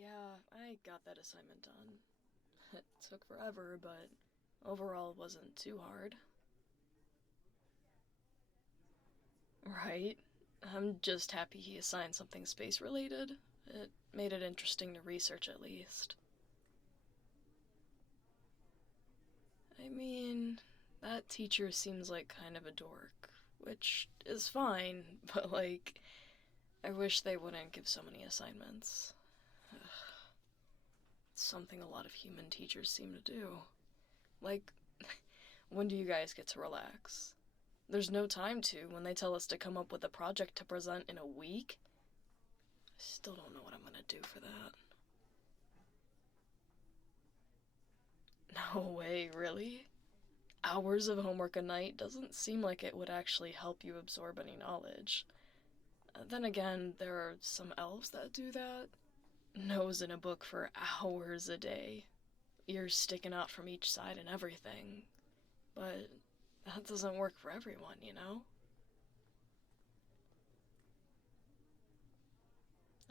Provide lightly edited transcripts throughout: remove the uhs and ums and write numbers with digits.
Yeah, I got that assignment done. It took forever, but overall it wasn't too hard. Right? I'm just happy he assigned something space related. It made it interesting to research at least. I mean, that teacher seems like kind of a dork, which is fine, but I wish they wouldn't give so many assignments. It's something a lot of human teachers seem to do. Like, when do you guys get to relax? There's no time to when they tell us to come up with a project to present in a week. I still don't know what I'm gonna do for that. No way, really? Hours of homework a night doesn't seem like it would actually help you absorb any knowledge. Then again, there are some elves that do that. Nose in a book for hours a day. Ears sticking out from each side and everything. But that doesn't work for everyone, you know?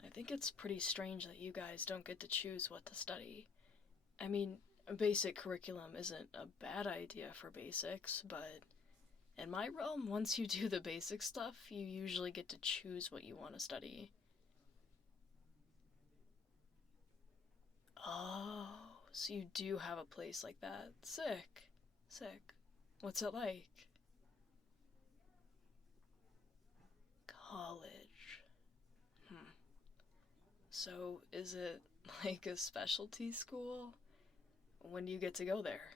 I think it's pretty strange that you guys don't get to choose what to study. I mean, a basic curriculum isn't a bad idea for basics, but in my realm, once you do the basic stuff, you usually get to choose what you want to study. Oh, so you do have a place like that. Sick. Sick. What's it like? College. Hmm. So, is it like a specialty school? When do you get to go there?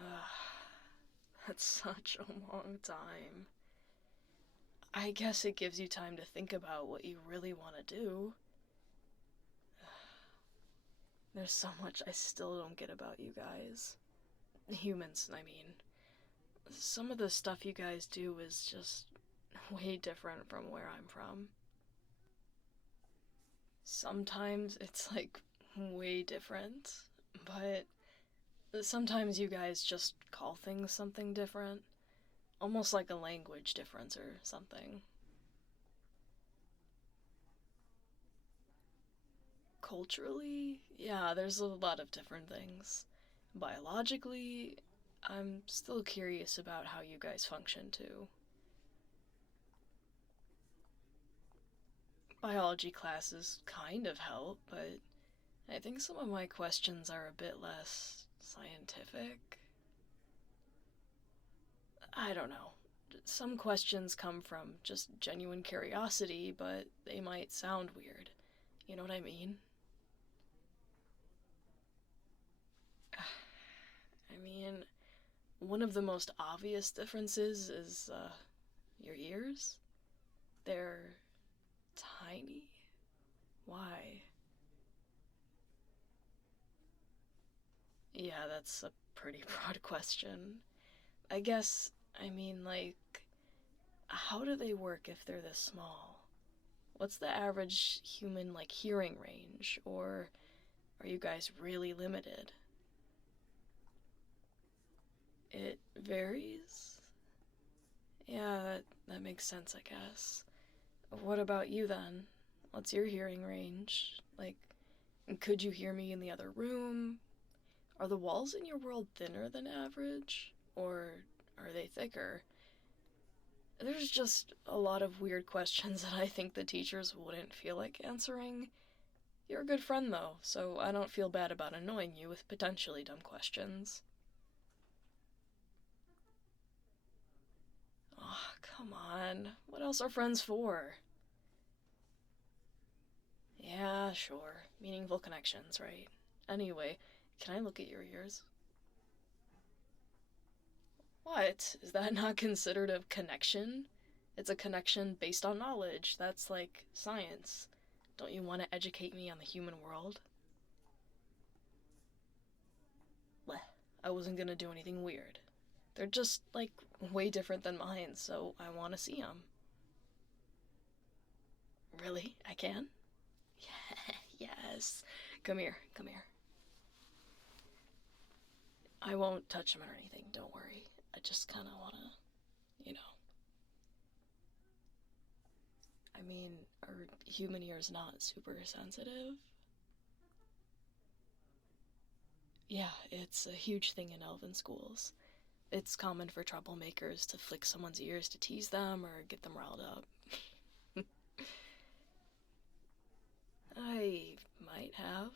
Ugh, that's such a long time. I guess it gives you time to think about what you really want to do. There's so much I still don't get about you guys. Humans, I mean. Some of the stuff you guys do is just way different from where I'm from. Sometimes it's like way different, but sometimes you guys just call things something different. Almost like a language difference or something. Culturally, yeah, there's a lot of different things. Biologically, I'm still curious about how you guys function too. Biology classes kind of help, but I think some of my questions are a bit less scientific. I don't know. Some questions come from just genuine curiosity, but they might sound weird. You know what I mean? I mean, one of the most obvious differences is your ears. They're tiny. Why? Yeah, that's a pretty broad question. I guess, I mean, how do they work if they're this small? What's the average human, hearing range? Or are you guys really limited? It varies? Yeah, that makes sense, I guess. What about you then? What's your hearing range? Could you hear me in the other room? Are the walls in your world thinner than average? Or are they thicker? There's just a lot of weird questions that I think the teachers wouldn't feel like answering. You're a good friend, though, so I don't feel bad about annoying you with potentially dumb questions. Oh, come on. What else are friends for? Yeah, sure. Meaningful connections, right? Anyway, can I look at your ears? What? Is that not considered a connection? It's a connection based on knowledge. That's like science. Don't you want to educate me on the human world? Bleh. I wasn't gonna do anything weird. They're just, way different than mine, so I want to see them. Really? I can? Yeah, yes. Come here, come here. I won't touch them or anything, don't worry. I just kind of want to, you know. I mean, are human ears not super sensitive? Yeah, it's a huge thing in Elven schools. It's common for troublemakers to flick someone's ears to tease them or get them riled up. I might have,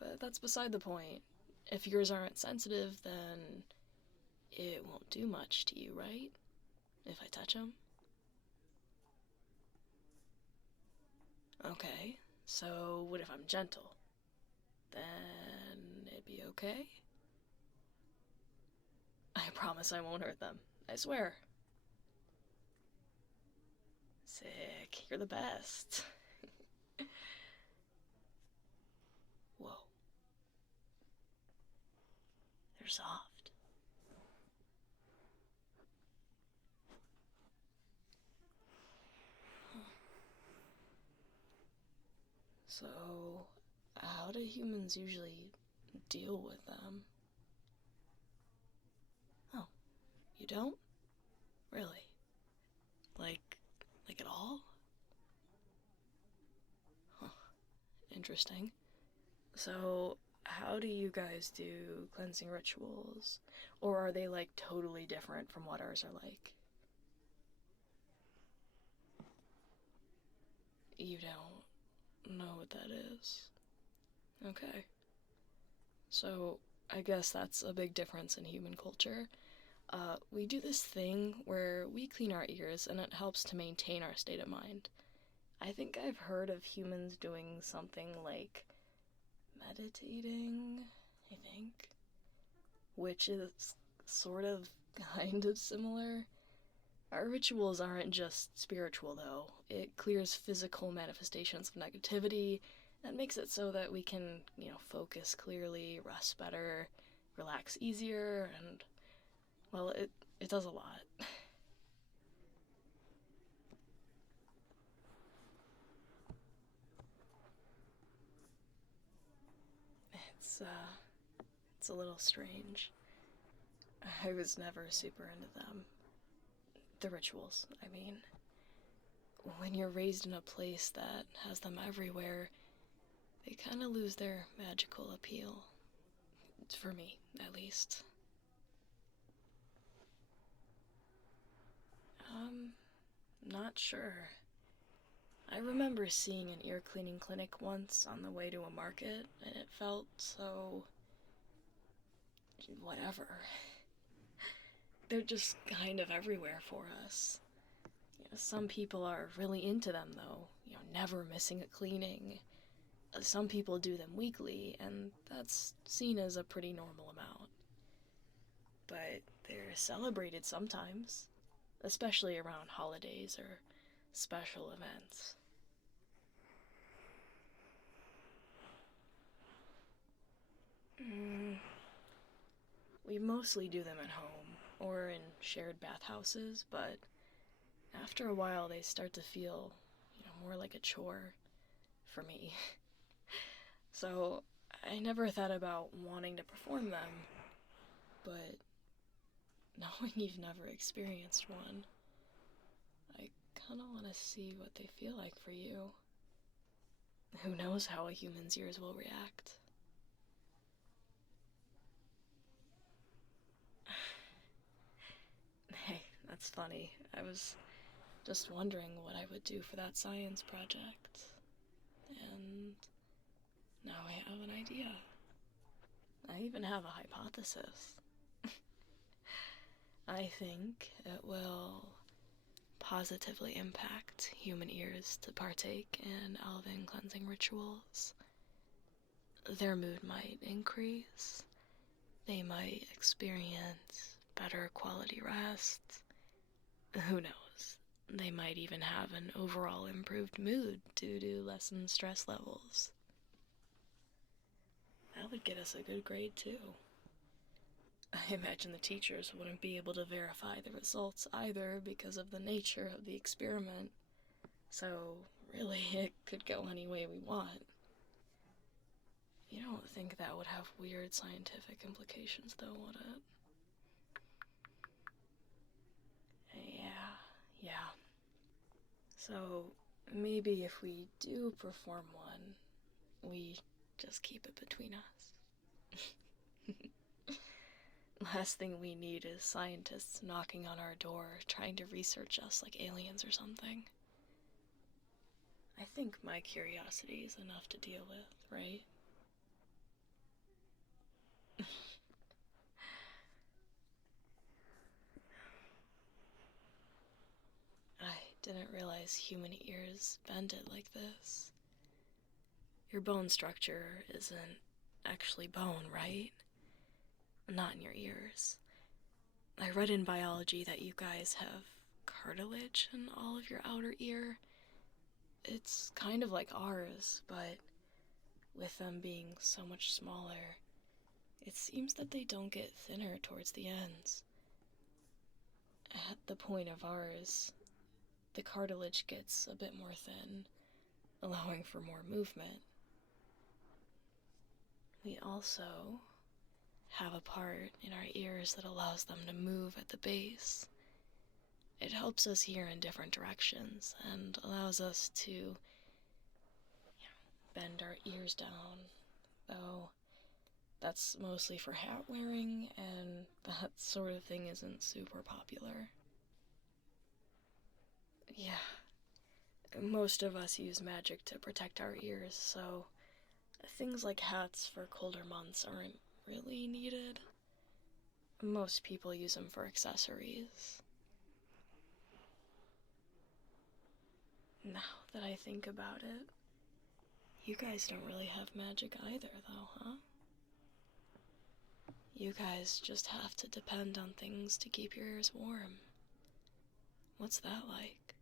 but that's beside the point. If yours aren't sensitive, then it won't do much to you, right? If I touch them? Okay, so what if I'm gentle? Then it'd be okay? I promise I won't hurt them. I swear. Sick. You're the best. Whoa. They're soft. So, how do humans usually deal with them? Oh, you don't? Really? Like, like at all? Huh. Interesting. So, how do you guys do cleansing rituals? Or are they like totally different from what ours are like? You don't know what that is? Okay. So, I guess that's a big difference in human culture. We do this thing where we clean our ears and it helps to maintain our state of mind. I think I've heard of humans doing something like meditating, I think, which is sort of kind of similar. Our rituals aren't just spiritual, though. It clears physical manifestations of negativity and makes it so that we can, focus clearly, rest better, relax easier, and, well, it does a lot. It's, it's a little strange. I was never super into them. The rituals, I mean. When you're raised in a place that has them everywhere, they kind of lose their magical appeal. For me, at least. Not sure. I remember seeing an ear cleaning clinic once on the way to a market, and it felt so. Whatever. They're just kind of everywhere for us. Some people are really into them, though, never missing a cleaning. Some people do them weekly, and that's seen as a pretty normal amount. But they're celebrated sometimes, especially around holidays or special events. We mostly do them at home or in shared bathhouses, but after a while they start to feel, more like a chore for me. So I never thought about wanting to perform them, but knowing you've never experienced one, I kind of want to see what they feel like for you. Who knows how a human's ears will react? Hey, that's funny. I was just wondering what I would do for that science project. And now I have an idea. I even have a hypothesis. I think it will positively impact human ears to partake in Elven cleansing rituals. Their mood might increase. They might experience better quality rest. Who knows? They might even have an overall improved mood due to lessened stress levels. That would get us a good grade, too. I imagine the teachers wouldn't be able to verify the results either because of the nature of the experiment. So, really, it could go any way we want. You don't think that would have weird scientific implications, though, would it? Yeah. So, maybe if we do perform one, we just keep it between us. Last thing we need is scientists knocking on our door trying to research us like aliens or something. I think my curiosity is enough to deal with, right? I didn't realize human ears bended like this. Your bone structure isn't actually bone, right? Not in your ears. I read in biology that you guys have cartilage in all of your outer ear. It's kind of like ours, but with them being so much smaller, it seems that they don't get thinner towards the ends. At the point of ours, the cartilage gets a bit more thin, allowing for more movement. We also have a part in our ears that allows them to move at the base. It helps us hear in different directions and allows us to bend our ears down, though that's mostly for hat wearing, and that sort of thing isn't super popular. Yeah, most of us use magic to protect our ears, so things like hats for colder months aren't really needed. Most people use them for accessories. Now that I think about it, you guys don't really have magic either, though, huh? You guys just have to depend on things to keep your ears warm. What's that like?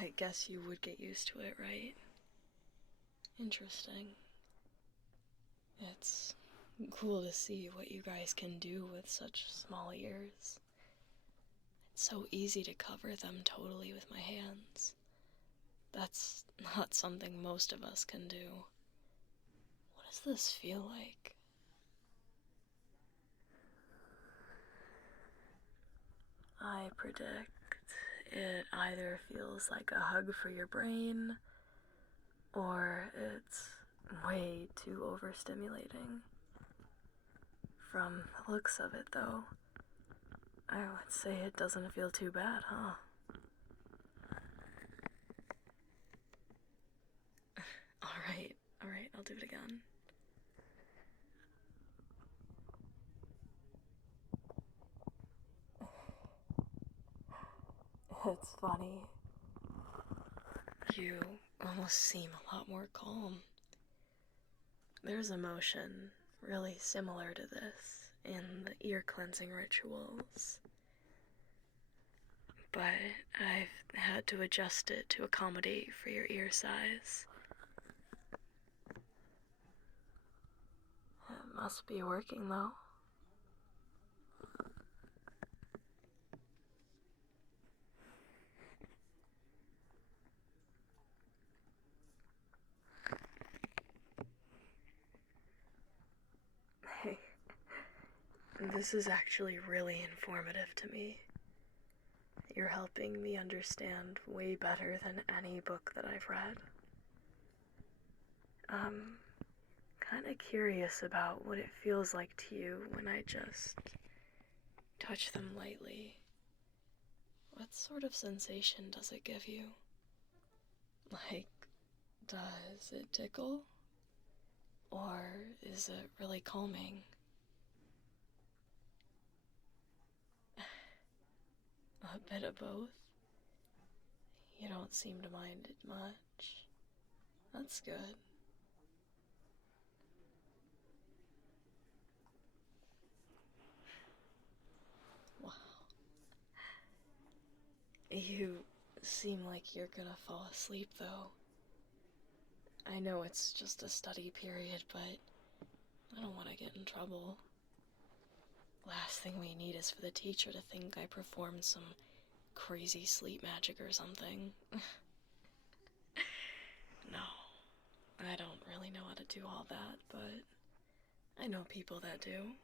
I guess you would get used to it, right? Interesting. It's cool to see what you guys can do with such small ears. It's so easy to cover them totally with my hands. That's not something most of us can do. What does this feel like? I predict it either feels like a hug for your brain, or it's way too overstimulating. From the looks of it, though, I would say it doesn't feel too bad, huh? Alright, I'll do it again. It's funny. You almost seem a lot more calm. There's emotion really similar to this in the ear cleansing rituals, but I've had to adjust it to accommodate for your ear size. It must be working, though. Hey, this is actually really informative to me. You're helping me understand way better than any book that I've read. I'm kinda curious about what it feels like to you when I just touch them lightly. What sort of sensation does it give you? Like, does it tickle? Or is it really calming? A bit of both? You don't seem to mind it much. That's good. Wow. You seem like you're gonna fall asleep, though. I know it's just a study period, but I don't want to get in trouble. Last thing we need is for the teacher to think I performed some crazy sleep magic or something. No, I don't really know how to do all that, but I know people that do.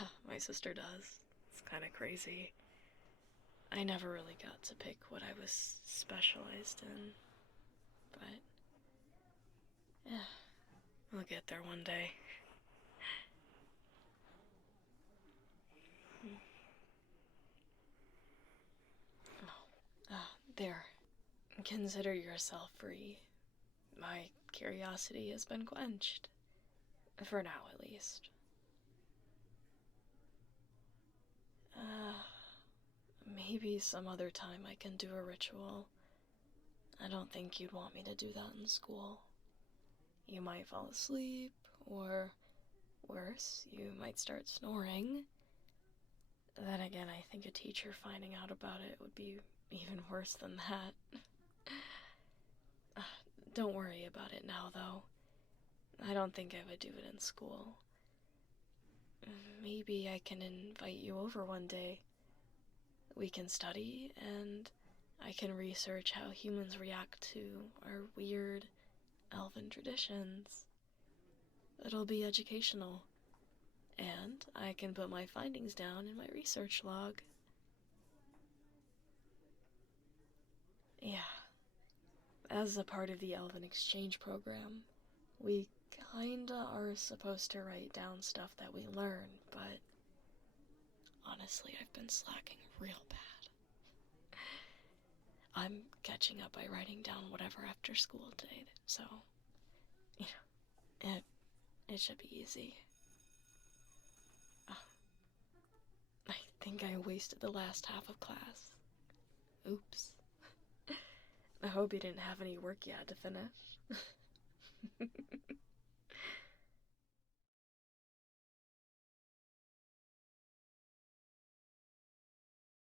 Yeah, my sister does. It's kind of crazy. I never really got to pick what I was specialized in, but yeah, we'll get there one day. There. Consider yourself free. My curiosity has been quenched. For now, at least. Maybe some other time I can do a ritual. I don't think you'd want me to do that in school. You might fall asleep, or worse, you might start snoring. Then again, I think a teacher finding out about it would be even worse than that. Don't worry about it now, though. I don't think I would do it in school. Maybe I can invite you over one day. We can study, and I can research how humans react to our weird elven traditions. It'll be educational, and I can put my findings down in my research log. Yeah. As a part of the Elven exchange program, we kinda are supposed to write down stuff that we learn, but honestly, I've been slacking real bad. I'm catching up by writing down whatever after school did, so, you know, it should be easy. I think I wasted the last half of class. Oops. I hope you didn't have any work you had to finish.